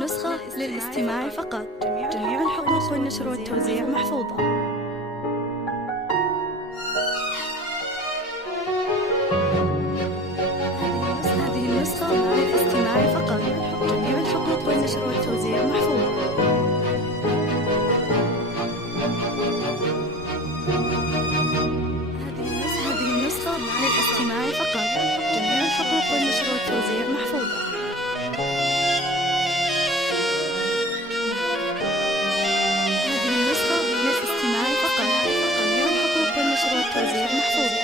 النسخة للاستماع فقط. جميع الحقوق والنشر والتوزيع محفوظة. هذه النسخة للاستماع فقط. جميع الحقوق والنشر والتوزيع محفوظة. هذه النسخة للاستماع فقط. جميع الحقوق والنشر والتوزيع محفوظة. هذه النسخة للاستماع فقط. جميع الحقوق والنشر والتوزيع محفوظة.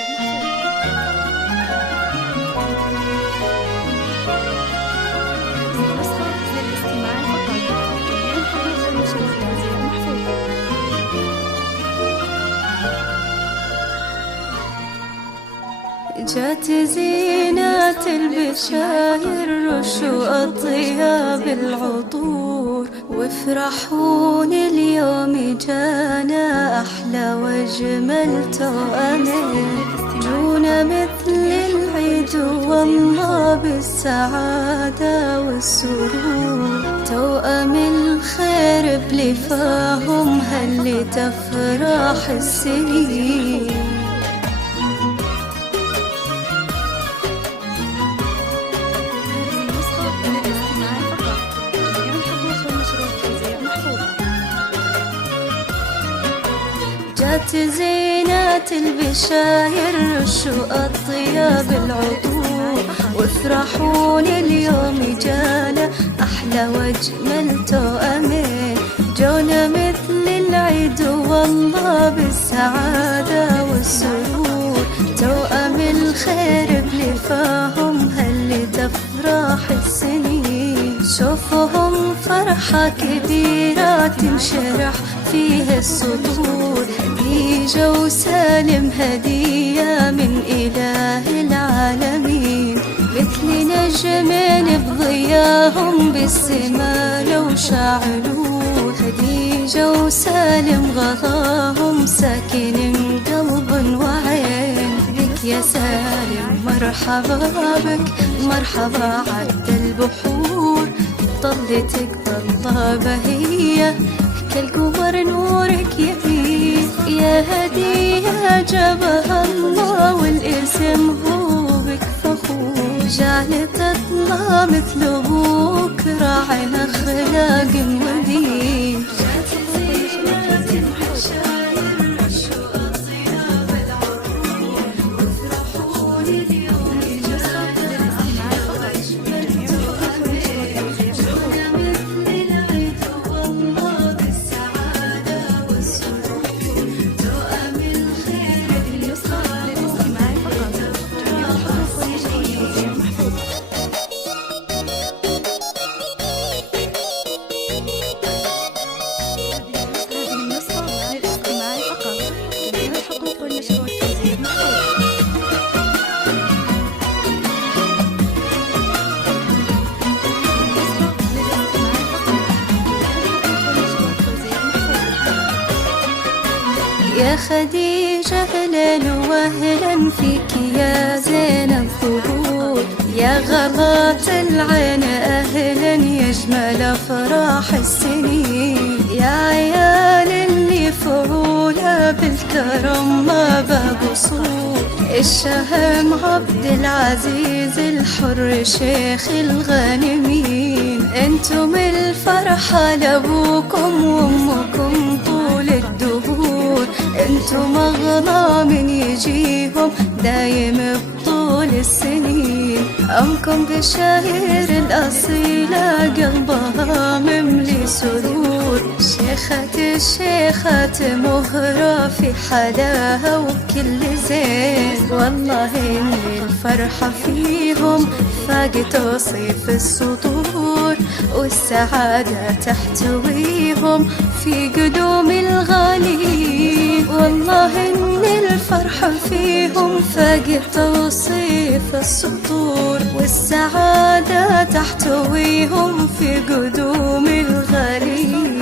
جات زينات البشاير رشوا أطياب العطور، وافرحون اليوم جانا أحلى وأجمل توأمين. جونا مثل العيد والله بالسعادة والسرور، توأم الخير بلفاهم هل تفرح السنين. جات زينات البشاير رشوا أطياب العطور، وافرحون اليوم جانا أحلى وأجمل توأمين. جونا مثل العيد والله بالسعادة والسرور، توأم الخير بلفاهم هل تفرح السنين. شوفهم فرحة كبيرة تنشرح فيه الصدور، خديجة وسالم هدية من إله العالمين. مثل نجمين بضياهم بالسما لو شعلوا، خديجة وسالم غضاهم ساكن قلب وعين. بك يا سالم مرحبا بك، مرحبا عد البحور. طلتك طلة بهية كالقمر نورك يبين. يا هدية جابها الله والاسم هو بك فخور. جعل تطلع مثل ابوك راعي اخلاق ودين. يا خديجة أهلا وأهلا فيك يا زين الظهور. يا غلاط العين أهلا يا أجمل أفراح السنين. يا عيال اللي فعولة بالكرم ما بقصور. الشهم عبد العزيز الحر شيخ الغانمين. انتم الفرحة لأبوكم وأمكم طول الدهور. انتم أغلى من يجيهم دايم بطول السنين. أمكم بشاير الأصيلة قلبها مملي سرور. شيخة الشيخات مهرة في حلاها وكل زين. والله إن الفرحة فيهم فاق توصيف السطور، والسعادة تحتويهم في قدوم الغالين. والله إن الفرحة فيهم فاق توصيف السطور، والسعادة تحتويهم في قدوم الغالين.